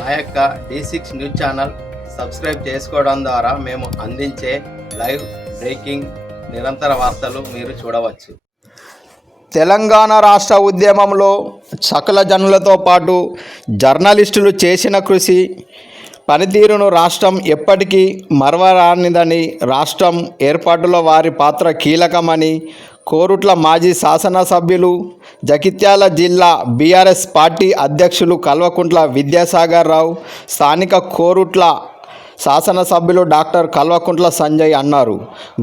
మా యొక్క D6 news channel subscribe చేసుకోవడం ద్వారా మేము అందించే లైవ్ బ్రేకింగ్ నిరంతర వార్తలు మీరు చూడవచ్చు. తెలంగాణ రాష్ట్ర ఉద్యమంలో సకల జనులతో పాటు జర్నలిస్టులు చేసిన కృషి పనితీరును రాష్ట్రం ఎప్పటికీ మరవరానిదని, రాష్ట్రం ఏర్పాటులో వారి పాత్ర కీలకమని కోరుట్ల మాజీ శాసనసభ్యులు, జగిత్యాల జిల్లా బీఆర్ఎస్ పార్టీ అధ్యక్షులు కల్వకుంట్ల విద్యాసాగర్ రావు, స్థానిక కోరుట్ల శాసనసభ్యులు డాక్టర్ కల్వకుంట్ల సంజయ్ అన్నారు.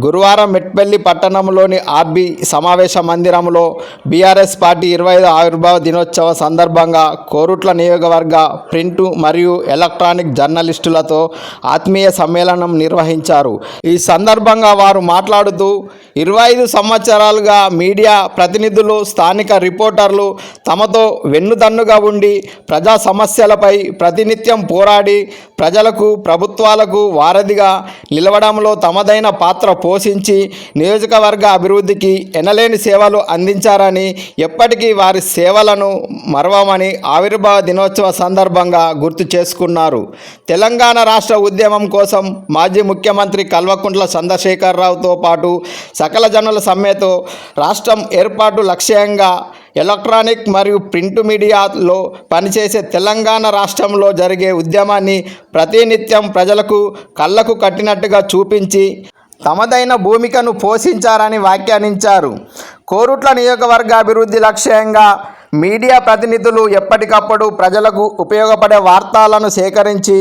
గురువారం మెట్పల్లి పట్టణంలోని ఆర్బీ సమావేశ మందిరంలో బీఆర్ఎస్ పార్టీ 25వ ఆవిర్భావ దినోత్సవ సందర్భంగా కోరుట్ల నియోజకవర్గ ప్రింటు మరియు ఎలక్ట్రానిక్ జర్నలిస్టులతో ఆత్మీయ సమ్మేళనం నిర్వహించారు. ఈ సందర్భంగా వారు మాట్లాడుతూ 25 సంవత్సరాలుగా మీడియా ప్రతినిధులు, స్థానిక రిపోర్టర్లు తమతో వెన్నుదన్నుగా ఉండి ప్రజా సమస్యలపై ప్రతినిత్యం పోరాడి ప్రజలకు, ప్రభుత్వాలకు వారధిగా నిలవడంలో తమదైన పాత్ర పోషించి నియోజకవర్గ అభివృద్ధికి ఎనలేని సేవలు అందించారని, ఎప్పటికీ వారి సేవలను మరవమని ఆవిర్భావ దినోత్సవ సందర్భంగా గుర్తు చేసుకున్నారు. తెలంగాణ రాష్ట్ర ఉద్యమం కోసం మాజీ ముఖ్యమంత్రి కల్వకుంట్ల చంద్రశేఖరరావుతో పాటు సకల జనుల సమ్మెతో రాష్ట్రం ఏర్పాటు లక్ష్యంగా ఎలక్ట్రానిక్ మరియు ప్రింట్ మీడియాలో పనిచేసే తెలంగాణ రాష్ట్రంలో జరిగే ఉద్యమాన్ని ప్రతినిత్యం ప్రజలకు కళ్ళకు కట్టినట్టుగా చూపించి తమదైన భూమికను పోషించారని వ్యాఖ్యానించారు. కోరుట్ల నియోజకవర్గ అభివృద్ధి లక్ష్యంగా మీడియా ప్రతినిధులు ఎప్పటికప్పుడు ప్రజలకు ఉపయోగపడే వార్తలను సేకరించి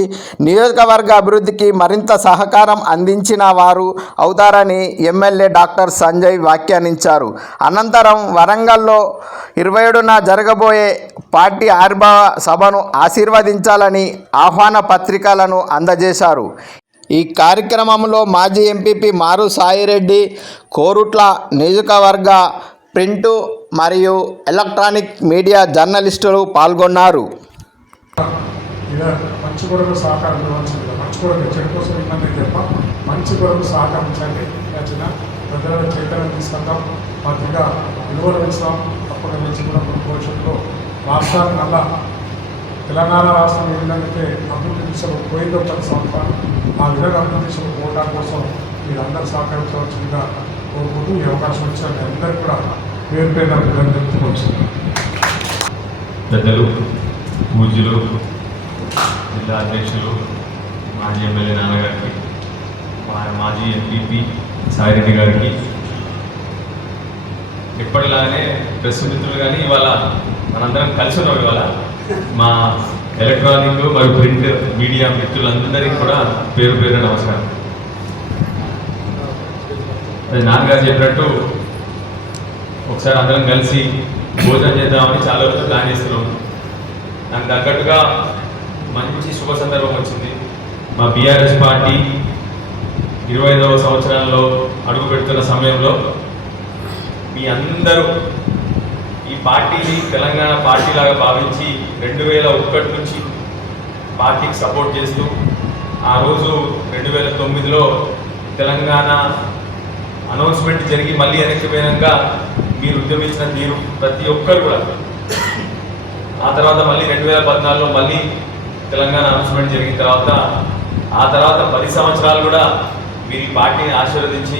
నియోజకవర్గ అభివృద్ధికి మరింత సహకారం అందించిన వారు అవుతారని ఎమ్మెల్యే డాక్టర్ సంజయ్ వ్యాఖ్యానించారు. అనంతరం వరంగల్లో 27న జరగబోయే పార్టీ ఆవిర్భావ సభను ఆశీర్వదించాలని ఆహ్వాన పత్రికలను అందజేశారు. ఈ కార్యక్రమంలో మాజీ ఎంపీపీ మారు సాయిరెడ్డి, కోరుట్ల నియోజకవర్గ ప్రింటు మరియు ఎలక్ట్రానిక్ మీడియా జర్నలిస్టులు పాల్గొన్నారు. మంచి కొరకు సహకారం ఇవ్వాల్సింది, మంచి కొరకు చెడు కోసం ఇవ్వండి తప్ప మంచి కొరకు సహకరించండి. నచ్చిన ప్రజల చైతన్యం తీసుకుంటాం, మంచిగా విలువలు ఇస్తాం. అప్పుడు మంచి కూడా భవిష్యత్తులో రాష్ట్రాన్ని అలా తెలంగాణ రాష్ట్రం ఏ విధంగా అభివృద్ధి దిశలో పోయిందో ప్రతి సంవత్సరం ఆ విధంగా అభివృద్ధి దిశలో పోవడం కోసం మీరందరూ సహకరించవలసిందిగా కోరుకుంటూ ఈ అవకాశం ఇచ్చిన మీ అందరికీ కూడా పేరు పేరు అభినందించవచ్చు. పెద్దలు, పూజ్యులు, జిల్లా అధ్యక్షులు, మాజీ ఎమ్మెల్యే నాన్నగారికి, మాజీ ఎంపీపీ సాయిరెడ్డి గారికి, ఎప్పటిలానే ప్రెస్ మిత్రులు కానీ ఇవాళ మనందరం కలిసి ఉన్నాం. ఇవాళ మా ఎలక్ట్రానిక్ మరియు ప్రింట్ మీడియా మిత్రులందరికీ కూడా పేరు పేరు నమస్కారం. అది నాన్నగారు చెప్పినట్టు ఒకసారి అందరం కలిసి భోజనం చేద్దామని చాలా రోజులు ప్లాన్ చేస్తున్నాం. దానికి తగ్గట్టుగా మంచి శుభ సందర్భం వచ్చింది. మా బీఆర్ఎస్ పార్టీ 25వ సంవత్సరంలో అడుగు పెడుతున్న సమయంలో మీ అందరూ ఈ పార్టీని తెలంగాణ పార్టీలాగా భావించి 2001 నుంచి పార్టీకి సపోర్ట్ చేస్తూ ఆ రోజు 2009లో తెలంగాణ అనౌన్స్మెంట్ జరిగి మళ్ళీ వెనక్కి పోయినాక మీరు ఉద్యమించిన తీరు ప్రతి ఒక్కరు కూడా, ఆ తర్వాత మళ్ళీ 2014లో మళ్ళీ తెలంగాణ అనౌన్స్మెంట్ జరిగిన తర్వాత ఆ తర్వాత 10 సంవత్సరాలు కూడా మీరు ఈ పార్టీని ఆశీర్వదించి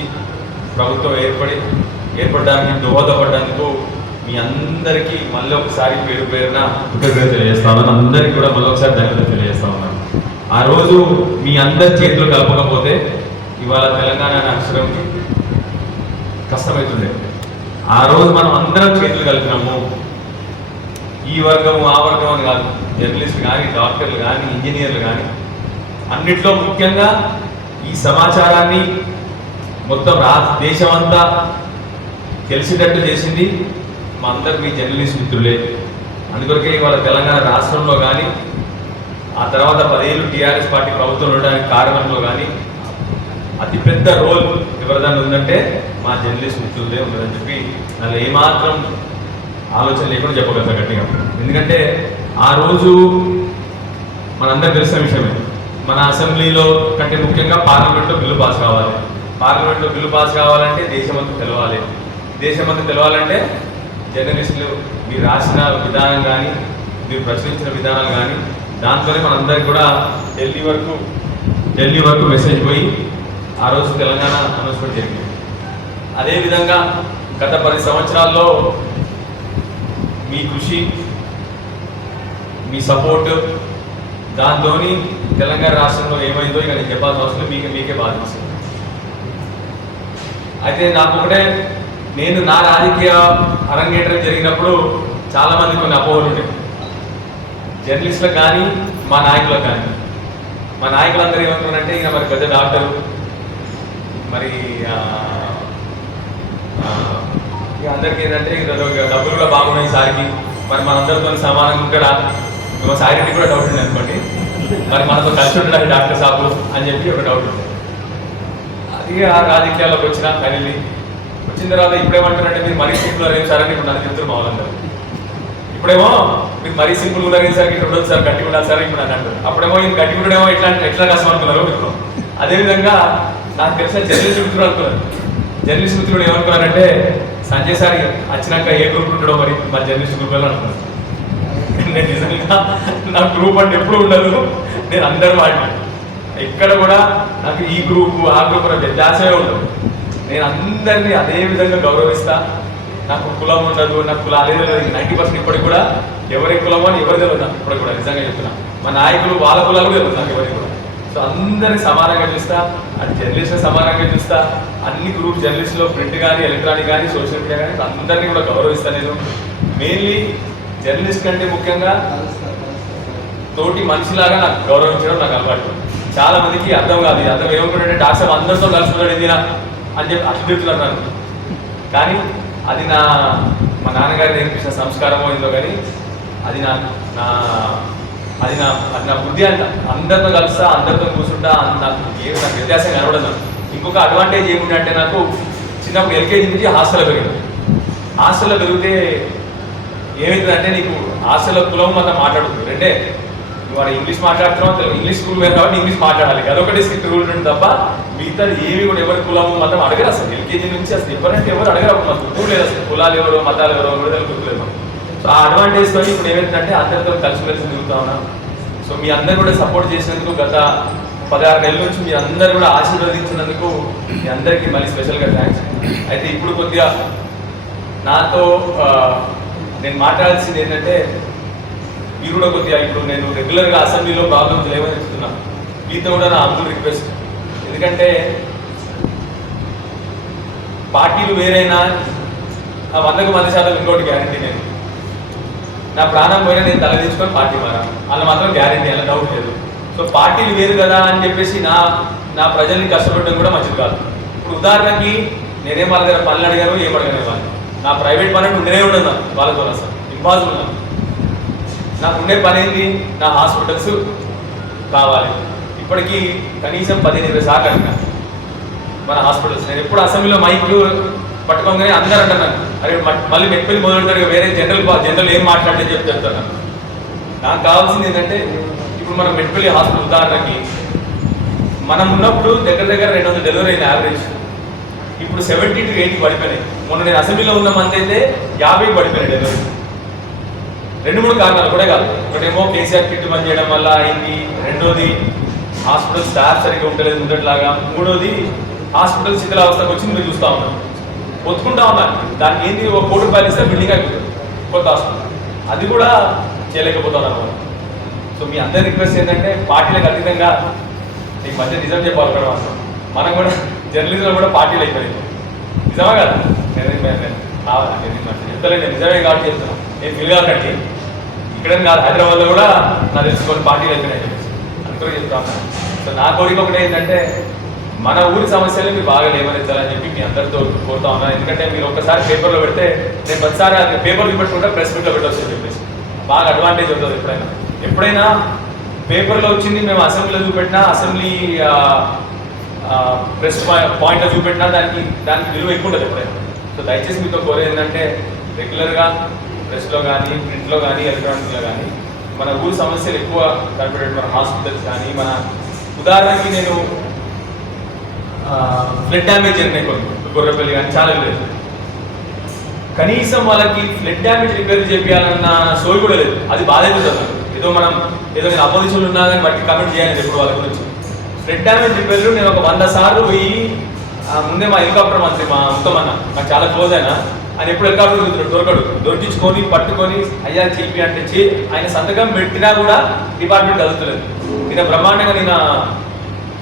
ప్రభుత్వం ఏర్పడడానికి దోహదపడ్డందుకు మీ అందరికీ మళ్ళీ ఒకసారి పేరు పేరున కృతజ్ఞత తెలియజేస్తా ఉన్నాను. అందరికీ కూడా మళ్ళీ ఒకసారి ధన్యవాదాలు తెలియజేస్తా ఉన్నాను. ఆ రోజు మీ అందరి చేతులు కలపకపోతే ఇవాళ తెలంగాణ అనే అక్షరం కష్టమవుతుండే. ఆ రోజు మనం అందరం చేతులు కలిపినాము. ఈ వర్గము ఆ వర్గం అని కాదు, జర్నలిస్టులు కానీ, డాక్టర్లు కానీ, ఇంజనీర్లు కానీ, అన్నిట్లో ముఖ్యంగా ఈ సమాచారాన్ని మొత్తం దేశమంతా తెలిసేటట్టు చేసింది మా అందరికి మీ జర్నలిస్ట్ మిత్రులే. అందుకొరకే ఇవాళ తెలంగాణ రాష్ట్రంలో కానీ, ఆ తర్వాత 10 ఏళ్ళు టీఆర్ఎస్ పార్టీ ప్రభుత్వం ఉండడానికి కారణంలో కానీ అతిపెద్ద రోల్ ఎవరిదాన్ని ఉందంటే మా జర్నలిస్ట్ మిత్రులదే ఉందని చెప్పి దానిలో ఏమాత్రం ఆలోచన లేకుండా చెప్పగలుగుతా గట్టిగా. ఎందుకంటే ఆ రోజు మనందరికి తెలిసిన విషయమే, మన అసెంబ్లీలో కంటే ముఖ్యంగా పార్లమెంట్లో బిల్లు పాస్ కావాలి. పార్లమెంట్లో బిల్లు పాస్ కావాలంటే దేశమంతా తెలవాలి. దేశమంతా తెలవాలంటే జర్నలిస్టులు మీరు రాసిన విధానం కానీ, మీరు ప్రశ్నించిన విధానాలు కానీ దాంతోనే మనందరికి కూడా ఢిల్లీ వరకు మెసేజ్ పోయి ఆ రోజు తెలంగాణ అనౌన్స్మెంట్ జరిగింది. అదేవిధంగా గత 10 సంవత్సరాల్లో మీ కృషి, మీ సపోర్ట్, దాంతో తెలంగాణ రాష్ట్రంలో ఏమైందో ఇక నేను చెప్పాల్సిన అవసరం మీకే బాధిస్తుంది. అయితే నాకు ఒకటే, నేను నా రాజకీయ అరంగేట్రం జరిగినప్పుడు చాలామంది కొన్ని అపోహలు ఉంటాయి, జర్నలిస్టులకు కానీ మా నాయకులకు కానీ. మా నాయకులందరూ ఏమంటున్నారంటే ఇక మరి పెద్ద డాక్టరు, మరి ఇక అందరికీ ఏంటంటే డబ్బులు కూడా బాగున్నాయి సార్కి, మరి మనందరితో సమానంగా ఉంటాడా, మా సాయిరెడ్డి కూడా డౌట్ ఉంది అనుకోండి, మరి మనతో కలిసి ఉంటాడు డాక్టర్ సాబు అని చెప్పి ఒక డౌట్ ఉంది. అది ఆ రాజకీయాల్లోకి వచ్చిన తర్వాత ఇప్పుడేమంటారంటే మీరు మరీ సింపుల్ అయ్యేది సార్ అని ఇప్పుడు నాకు చెప్తారు మా వాళ్ళందరూ. ఇప్పుడేమో మీరు మరీ సింపుల్ ఉండదు సార్, ఇక్కడ ఉండదు సార్, గట్టి ఉండాలి సార్ ఇప్పుడు నాకు అంటారు. అప్పుడేమో ఇది గట్టి ఉండడేమో ఎట్లా కష్టం అనుకున్నారు ఇప్పుడు. అదేవిధంగా నాకు తెలిసిన జర్నలిస్ట్ మిత్రుడు అనుకున్నారు. జర్నలిస్ట్ మిత్రుడు ఏమనుకున్నారంటే సంజయ్ సార్ వచ్చినాక ఏ గ్రూప్ ఉంటాడో మరి మా జర్నలిస్ట్ గ్రూప్లో అనుకున్నాను. నేను నిజంగా నా గ్రూప్ అంటే ఎప్పుడు ఉండదు, నేను అందరూ వాడిని. ఎక్కడ కూడా నాకు ఈ గ్రూపు ఆ గ్రూప్ అనే వ్యత్యాసమే ఉండదు. నేను అందరినీ అదే విధంగా గౌరవిస్తా. నాకు కులం ఉండదు, నాకు కులాలే తెలియదు. 90% ఇప్పటికి కూడా ఎవరి కులమో అని ఎవరు తెలియదు నాకు ఇప్పటికి కూడా, నిజంగా చెప్తున్నా. మా నాయకులు వాళ్ళ కులాలు తెలియదు నాకు ఎవరికి కూడా. సో అందరినీ సమానంగా చూస్తా, అటు జర్నలిస్ట్ని సమానంగా చూస్తా. అన్ని గ్రూప్ జర్నలిస్ట్లో ప్రింట్ కానీ ఎలక్ట్రానిక్ కానీ సోషల్ మీడియా కానీ అందరినీ కూడా గౌరవిస్తాను. నేను మెయిన్లీ జర్నలిస్ట్ కంటే ముఖ్యంగా తోటి మనిషిలాగా నాకు గౌరవించడం నాకు అలవాటు. చాలా మందికి అర్థం కాదు. అర్థం ఏమనుకుంటే డాక్టర్ అందరితో కలుసుకున్నాడు ఏదైనా అని చెప్పి అట్లా తిరుగుతున్నారు నాకు. కానీ అది మా నాన్నగారు నేర్పించిన సంస్కారమో ఏందో, కానీ అది నా బుద్ధి అంట. అందరితో కలుస్తా, అందరితో కూర్చుంటా, నాకు వ్యత్యాసం కనబడదు. ఇంకొక అడ్వాంటేజ్ ఏమిటంటే నాకు చిన్నప్పుడు ఎల్కేజీ నుంచి హాస్టల్లో పెరిగింది. హాస్టల్లో పెరిగితే ఏమవుతుందంటే నీకు హాస్టల్లో కులం మతం మాట్లాడుతుంది. అంటే వాడు ఇంగ్లీష్ మాట్లాడుతున్నావు, ఇంగ్లీష్ స్కూల్ వేరు కాబట్టి ఇంగ్లీష్ మాట్లాడాలి, అదొకటి స్ట్రిక్ట్ రూల్ ఉంటుంది తప్ప మిగతా ఏవి కూడా ఎవరి కులము మతం అడగరు. అసలు ఎల్కేజీ నుంచి అసలు ఎవరంటే ఎవరు అడగరు. మాకు గుర్తు లేదు అసలు, కులాలు ఎవరో మతాలు ఎవరో కూడా గుర్తులేదు. సో ఆ అడ్వాంటేజ్తో ఇప్పుడు ఏమైందంటే అందరితో కలిసి తిరుగుతా ఉన్నా. సో మీ అందరు కూడా సపోర్ట్ చేసినందుకు, గత 16 నెలల నుంచి మీ అందరు కూడా ఆశీర్వదించినందుకు మీ అందరికీ మళ్ళీ స్పెషల్గా థ్యాంక్స్. అయితే ఇప్పుడు కొద్దిగా నాతో నేను మాట్లాడాల్సింది ఏంటంటే, మీరు కూడా కొద్దిగా ఇప్పుడు నేను రెగ్యులర్గా అసెంబ్లీలో ప్రాబ్లమ్స్ లేవని చెప్తున్నాను. మీతో కూడా నా అంకుల్ రిక్వెస్ట్. ఎందుకంటే పార్టీలు వేరైనా 100కు 100% ఇంకోటి గ్యారంటీ, నేను నా ప్రాణం పోయినా నేను తలదించుకొని పార్టీ మారా అలా మాత్రం గ్యారంటీ, అలా డౌట్ లేదు. సో పార్టీలు వేరు కదా అని చెప్పేసి నా ప్రజల్ని కష్టపడడం కూడా మంచిది కాదు. ఇప్పుడు ఉదాహరణకి నేనేం వాళ్ళ దగ్గర పనులు అడిగాను, ఏం అడిగాను, వాళ్ళు నా ప్రైవేట్ పని ఉండనే ఉండదు వాళ్ళతో, అసలు ఇంపాసిబుల్. నాకు ఉండే పని ఏంటి, నా హాస్పిటల్స్ కావాలి. ఇప్పటికీ కనీసం 15-20 సార్లు అడిగినా మన హాస్పిటల్స్. నేను ఎప్పుడు అసెంబ్లీలో మైక్ పట్టుకోగానే అందరూ అంటున్నాను, అరే మళ్ళీ మెట్పల్లి మొదలుతాడు, వేరే జనరల్ ఏం మాట్లాడితే చెప్తాను. నాకు కావాల్సింది ఏంటంటే, ఇప్పుడు మనం మెట్పల్లి హాస్పిటల్ ఉదాహరణకి మనం ఉన్నప్పుడు దగ్గర 200 డెలివరీ అయిన యావరేజ్, ఇప్పుడు 70 to 80 పడిపోయినాయి. మొన్న నేను అసెంబ్లీలో ఉన్న మంత్ అయితే 50 పడిపోయినాయి డెలివరీ. 2-3 కారణాలు కూడా కాదు. ఒకటేమో కేసీఆర్ కిట్ బంద్ చేయడం వల్ల అయింది, రెండోది హాస్పిటల్ స్టాఫ్ సరిగ్గా ఉండలేదు ఉండేట్లాగా, మూడోది హాస్పిటల్ శిథిలావస్థకు వచ్చి మీరు చూస్తూ ఉన్నాను, ఒత్తుకుంటా ఉన్నాను. దానికి ఏంది, ఒక ₹1 కోటి ఇస్తే బిల్డింగ్ అయిపోతుంది కొత్త హాస్పిటల్, అది కూడా చేయలేకపోతాను అన్నమాట. సో మీ అందరి రిక్వెస్ట్ ఏంటంటే, పార్టీలకు అతీతంగా ఈ మధ్య నిజం చెప్పాలి కూడా, మనం కూడా జర్నలిజంలో కూడా పార్టీలు అయిపోయింది. నిజమా కదా? చెప్తలే, నేను నిజమే కాబట్టి చెప్తున్నాను. నేను ఫీల్ కాకండి, ఇక్కడ కాదు హైదరాబాద్లో కూడా నాకు తెలుసుకొని పార్టీలు అయిపోయినాయి చెప్పేసి అందుకో చెప్తా ఉన్నాను. సో నా కోరిక ఒకటి ఏంటంటే, మన ఊరి సమస్యలు మీరు బాగా లేవనెత్తాలని చెప్పి మీ అందరితో కోరుతా ఉన్నాను. ఎందుకంటే మీరు ఒకసారి పేపర్లో పెడితే నేను ప్రతిసారి అది పేపర్ చూపెట్టుకుంటే ప్రెస్ మీట్లో పెట్టవచ్చు చెప్పేసి బాగా అడ్వాంటేజ్ ఉంటుంది. ఎప్పుడైనా పేపర్లో వచ్చింది మేము అసెంబ్లీలో చూపెట్టినా, అసెంబ్లీ ప్రెస్ పాయింట్లో చూపెట్టినా దానికి విలువ ఎక్కువ ఉంటుంది ఎప్పుడైనా. సో దయచేసి మీతో కోరేది ఏంటంటే, రెగ్యులర్గా ప్రెస్లో కానీ, ప్రింట్లో కానీ, ఎలక్ట్రానిక్లో కానీ మన ఊరి సమస్యలు ఎక్కువ కనపడే, మన హాస్పిటల్స్ కానీ, మన ఉదాహరణకి నేను ఫ్లడ్ డ్యామేజ్ జరిగినాయి కొన్ని, గొర్రెపల్లి కానీ చాలా లేదు, కనీసం వాళ్ళకి ఫ్లడ్ డ్యామేజ్ రిపేర్ చేయాలన్న సోయి కూడా లేదు. అది బాధ అవుతుంది. మనం ఏదో నేను అపోజిషన్లో ఉన్నా కానీ బట్టి కమెంట్ చేయాలి ఎప్పుడు వాళ్ళ గురించి. ఫ్లడ్ డ్యామేజ్ రిపేర్లు నేను ఒక 100 సార్లు పోయి ముందే మా హెలికాప్టర్ మంత్రి మా ఉత్తమన్న నాకు చాలా క్లోజ్ అయినా ఆయన ఎప్పుడు హెలికాప్టర్ దొరికించుకొని పట్టుకొని అయ్యా చెప్పి అంటే ఆయన సంతకం పెట్టినా కూడా డిపార్ట్మెంట్ చదువుతలేదు. నేను బ్రహ్మాండంగా నేను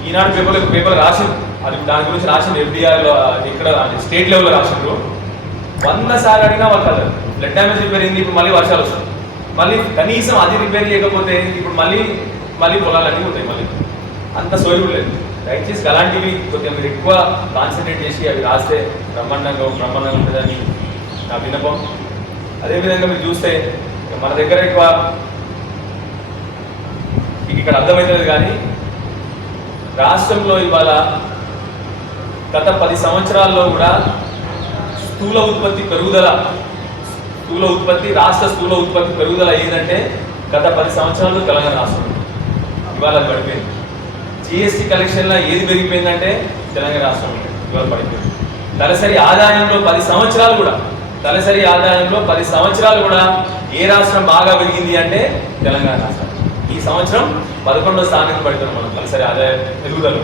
ఈనాడు పేపర్ రాసింది, అది దాని గురించి రాసింది FDRలో ఇక్కడ స్టేట్ లెవెల్లో రాసిండ్రు. 100 సార్లు అడిగినా వాళ్ళు కాదు. బ్లడ్ డ్యామేజ్ రిపేర్ అయింది, ఇప్పుడు మళ్ళీ వర్షాలు వస్తాయి, మళ్ళీ కనీసం అది రిపేర్ చేయకపోతే ఇప్పుడు మళ్ళీ పొలాలన్నీ ఉంటాయి, మళ్ళీ అంత సోయి లేదు. దయచేసి అలాంటివి కొద్దిగా మీరు ఎక్కువ కాన్సన్ట్రేట్ చేసి అవి రాస్తే బ్రహ్మాండంగా ఉంటుందని నా విన్నపం. అదేవిధంగా మీరు చూస్తే మన దగ్గర ఎక్కువ మీకు ఇక్కడ అర్థమవుతుంది కానీ రాష్ట్రంలో ఇవాళ గత 10 సంవత్సరాల్లో కూడా స్థూల ఉత్పత్తి రాష్ట్ర స్థూల ఉత్పత్తి పెరుగుదల ఏంటంటే గత 10 సంవత్సరాల్లో తెలంగాణ రాష్ట్రం ఇవాళ పడిపోయింది. GST కలెక్షన్లో ఏది పెరిగిపోయిందంటే తెలంగాణ రాష్ట్రం ఇవాళ పడిపోయింది. తలసరి ఆదాయంలో 10 సంవత్సరాలు కూడా ఏ రాష్ట్రం బాగా పెరిగింది అంటే తెలంగాణ రాష్ట్రం. ఈ సంవత్సరం 11వ స్థానానికి పడుతున్నాం మనం తలసరి ఆదాయ పెరుగుదల.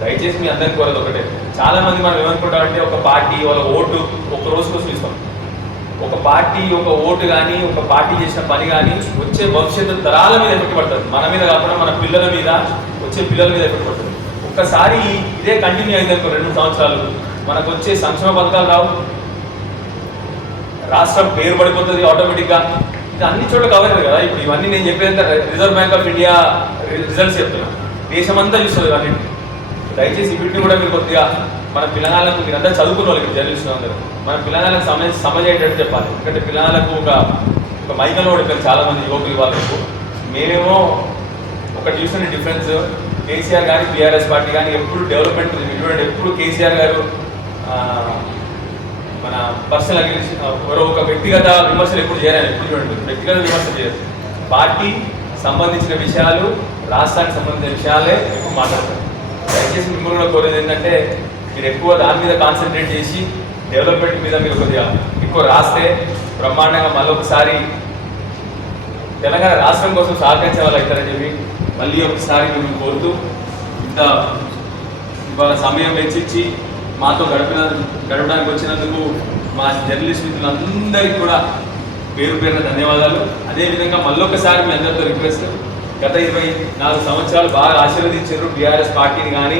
దయచేసి మీ అందరికీ కోరేది ఒకటే, చాలా మంది మనం ఏమనుకుంటామంటే ఒక పార్టీ వాళ్ళ ఓటు ఒక రోజు కోసం ఇస్తాం. ఒక పార్టీ ఒక ఓటు కానీ ఒక పార్టీ చేసిన పని కానీ వచ్చే భవిష్యత్తు తరాల మీద ఎఫెక్ట్ పడుతుంది, మన మీద కాకుండా మన పిల్లల మీద వచ్చే పిల్లల మీద ఎఫెక్ట్ పడుతుంది. ఒక్కసారి ఇదే కంటిన్యూ అయింది అనుకో 2 సంవత్సరాలు మనకు వచ్చే సంక్షేమ పథకాలు రావు, రాష్ట్రం పేరు పడిపోతుంది ఆటోమేటిక్గా. ఇది అన్ని చోట్ల కవర్ కదా. ఇప్పుడు ఇవన్నీ నేను చెప్పేంత reserve bank of India results చెప్తున్నాను, దేశమంతా చూస్తుంది ఇవన్నీ. దయచేసి వీటిని కూడా మీరు కొద్దిగా మన పిల్లలకు, మీరంతా చదువుకున్న వాళ్ళకి జర్నలిస్టులు అందరూ మన పిల్లలకు సమజేటట్టు చెప్పాలి. ఎందుకంటే పిల్లలకు ఒక మైకంలో ఓడిపోయారు చాలా మంది యువకులు వాళ్ళకు. మేమేమో ఒకటి చూసిన డిఫరెన్స్, కేసీఆర్ కానీ BRS పార్టీ కానీ ఎప్పుడు డెవలప్మెంట్ చూడండి, ఎప్పుడు కేసీఆర్ గారు మన పర్సనల్ ఎవరో ఒక వ్యక్తిగత విమర్శలు ఎప్పుడు చేయాలని ఎప్పుడు చూడండి, వ్యక్తిగత విమర్శలు చేయరు. పార్టీ సంబంధించిన విషయాలు, రాష్ట్రానికి సంబంధించిన విషయాలే ఎక్కువ మాట్లాడతారు. దయచేసి మిమ్మల్ని కూడా కోరేది ఏంటంటే మీరు ఎక్కువ దాని మీద కాన్సన్ట్రేట్ చేసి డెవలప్మెంట్ మీద మీరు కొద్దిగా ఎక్కువ రాస్తే బ్రహ్మాండంగా మళ్ళొకసారి తెలంగాణ రాష్ట్రం కోసం సహకరించే వాళ్ళు అవుతారని చెప్పి మళ్ళీ ఒకసారి మిమ్మల్ని కోరుతూ ఇంత ఇవాళ సమయం వెచ్చించి మాతో గడపడానికి వచ్చినందుకు మా జర్నలిస్ట్ మిత్రులందరికీ కూడా పేరున ధన్యవాదాలు. అదేవిధంగా మళ్ళొకసారి మీ అందరితో రిక్వెస్ట్, గత 24 సంవత్సరాలు బాగా ఆశీర్వదించారు BRS పార్టీని కానీ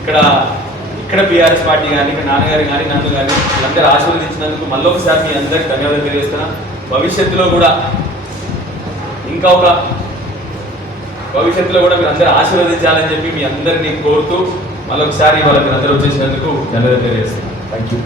ఇక్కడ BRS పార్టీ కానీ ఇక్కడ నాన్నగారు కానీ నన్ను కానీ వీళ్ళందరూ ఆశీర్వదించినందుకు మళ్ళొకసారి మీ అందరికీ ధన్యవాదాలు తెలియజేస్తున్నా. భవిష్యత్తులో కూడా మీరు అందరూ ఆశీర్వదించాలని చెప్పి మీ అందరినీ కోరుతూ మళ్ళొకసారి ఇవాళ మీరు అందరూ వచ్చేసినందుకు ధన్యవాదాలు తెలియజేస్తున్నాను. Thank you.